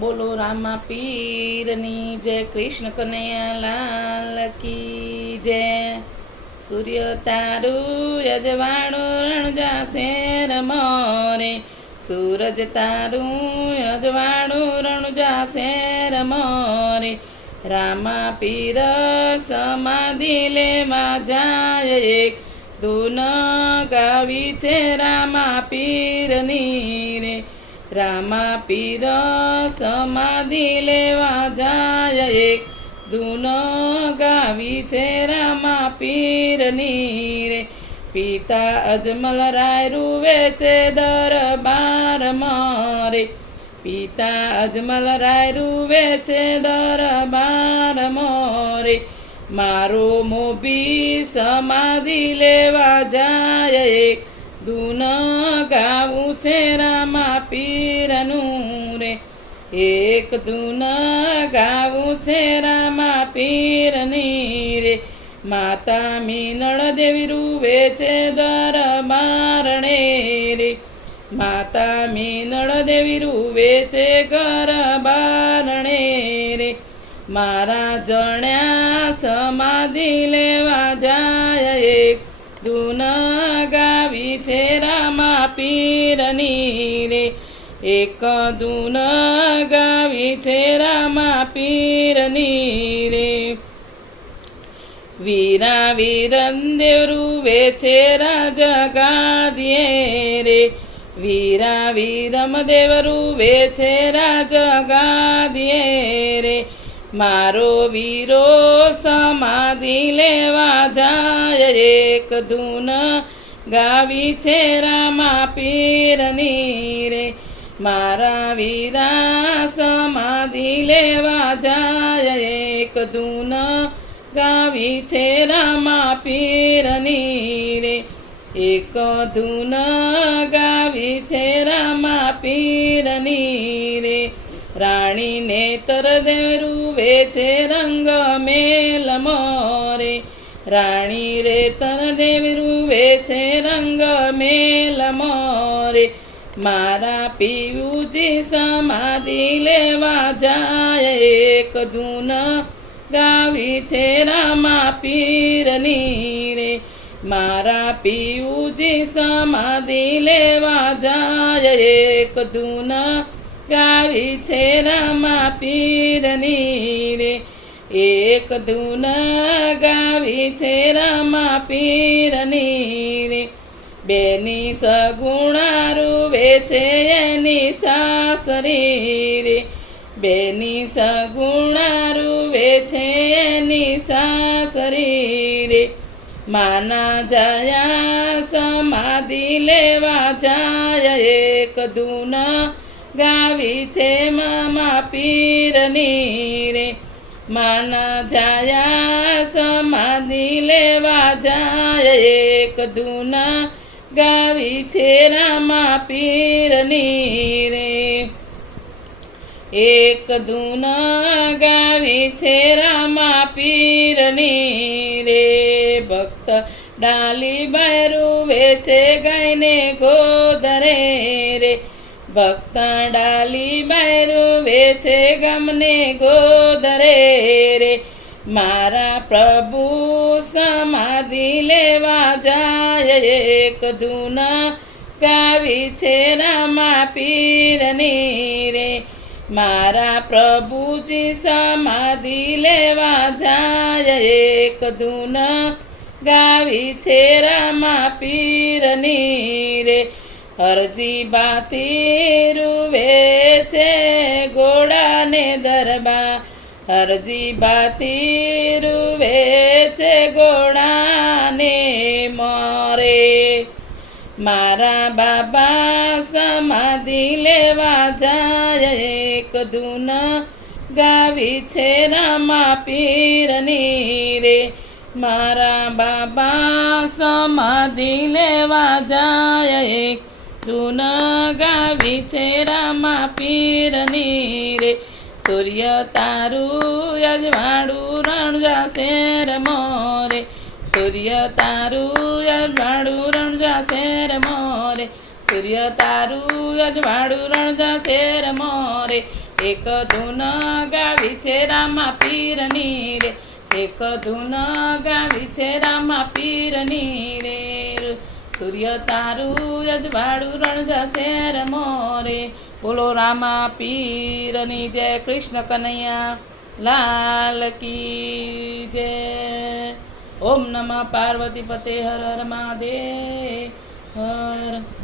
બોલો રામા પીરની જય, કૃષ્ણ કનૈયા લાલ કી જય. સૂર્ય તારું યજવાણું રણજા શેર મોરે સૂરજ તારું યજવાણું રણજા શેર મોરે રામા પીર સમાધિ લેવા જાય એક. ધૂન ગાવી છે રામા પીરની રે. રામા પીર સમાધિ લેવા જાય એક. ધૂન ગાવી છે રામા પીરની રે. પિતા અજમલ રાય રૂવે છે દરબાર મારે પિતા અજમલ રાય રૂવે છે દરબાર મરે મારો મોભી સમાધિ લેવા જાય એક. ધૂન ગાવું છે રામા પીરનું રે એક ધૂન ગાવું છે રામા પીરની રે માતા મીનળ દેવી રૂવે છે દરબારણે રે. માતા મીનળ દેવી રૂવે છે ગરબારણે રે. મારા જણ્યા સમાધિ લેવા ધૂન ગાવી છે રામા પીરની રે. એક ધૂન ગાવી છે રામા પીરની રે. વીરા વીરંદેવ રૂવે છે રાજા ગાદીએ રે. વીરા વીરમ દેવ રૂવે છે રાજ ગાદીએ રે. મારો વીરો સમાધિ લેવા જાય એક ધૂન ગાવી છે રામા પીરની રે. મારા વીરા સમાધિ લેવા જાય એક ધૂન. ગાવી છે રામા પીરની રે. એક ધૂન ગાવી છે રામા પીરની રે. રાણી નેતર દેરુવે છે રંગ મેલ મોરે. રાણી રે તર દેવરુવે છે રંગ મેલ મોરે. મારા પીયુજી સમાધિ લેવા જાય. એક ધૂન ગાવી છે રામા પીરની. રે મારા પીયુજી સમાધિ લેવા જાય. એક ધૂન ગાવી છે રામા પીરની. રે એક ધૂન ગાવી છે રામા પીરની. રે બેની સગુણા રૂવે એની સાસરી રે બેની સગુણા રૂવે એની સાસરી રે માના જયા સમાધિ લેવા જાય એક ધૂન ગાવી છે મામા પીરની. રે માના જાયા સમાધિ લેવા જાય. એક ધૂના ગાવી છે રામા પીરની. રે એક ધૂના ગાવી છે રામા પીરની. રે ભક્ત ડાલી બાયરુવે વેચે ગાયને ગોદરે રે. ભક્ત ડાલી છે ગમને ગોદરે રે. મારા પ્રભુ સમાધિ લેવા જાય એક ધૂન ગાવી છે રામા પીરની રે. મારા પ્રભુજી સમાધિ લેવા જાય એક ધૂન ગાવી છે રામા પીરની રે. હરજી બાતી રૂવે છે ઘોડાને દરબા હરજી બાતી રૂવે છે ઘોડાને મોરે. મારા બાબા સમાધિ લેવા જાય એક ધૂન ગાવી છે રામા પીરની રે. મારા બાબા સમાધિ લેવા જાય એક ધૂન ગાવી છે રામા પીરની સૂર્ય તારું અજવાળું રણજા શેર મોરે. સૂર્ય તારું અજવાળું રણજા શેર મોરે. સૂર્ય તારું અજવાળું રણજા શેર મોરે. એક ધૂન ગાવી છે રામા પીરની રે. એક ધૂન ગાવી છે રામા પીરની રે. સૂર્ય તારું અજવાળું રણ જશે મોરે. બોલો રામા પીરની જય, કૃષ્ણ કનૈયા, લાલ કી જય. ઓમ નમઃ પાર્વતી પતે હર હર મહાદેવ, હર